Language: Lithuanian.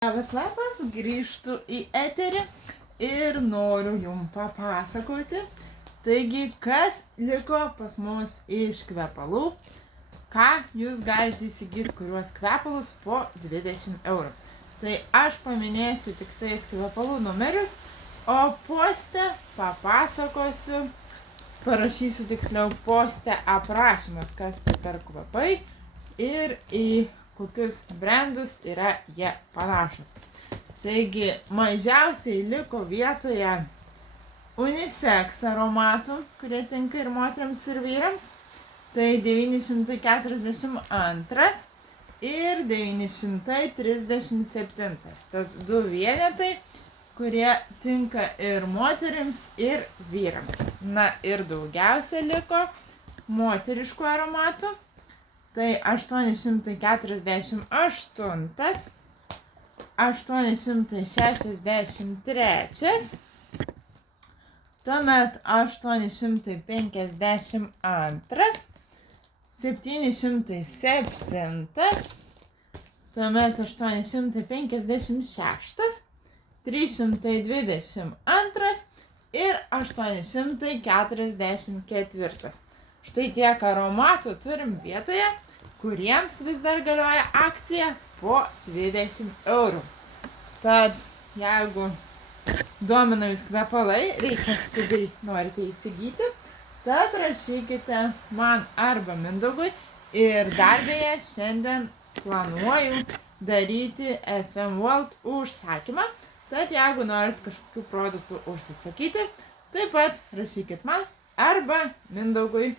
Labas, grįžtu į eterį ir noriu jums papasakoti. Taigi, kas liko pas mus iš kvepalų, ką jūs galite įsigyti, kuriuos kvepalus po 20 eurų. Tai aš paminėsiu tik tais kvepalų numerius, o poste papasakosiu, parašysiu tiksliau poste aprašymus, kas tai per kvapai ir į kokius brandus yra jie panašus. Taigi, mažiausiai liko vietoje unisex aromatų, kurie tinka ir moteriams, ir vyrams. Tai 942 ir 937. Tas du vienetai, kurie tinka ir moteriams, ir vyrams. Na ir daugiausia liko moteriškų aromatų. Tai 848, 863, tuomet 852, 707, tuomet 856, 322 ir 844. Štai tiek aromatų turim vietoje, kuriems vis dar galioja akcija po 20 eurų. Tad, jeigu domina jūs kvepalai, reikia skubiai norite įsigyti, tad rašykite man arba Mindaugui. Ir dar beje, šiandien planuoju daryti FM World užsakymą. Tad, jeigu norit kažkokių produktų užsisakyti, taip pat rašykit man arba Mindaugui.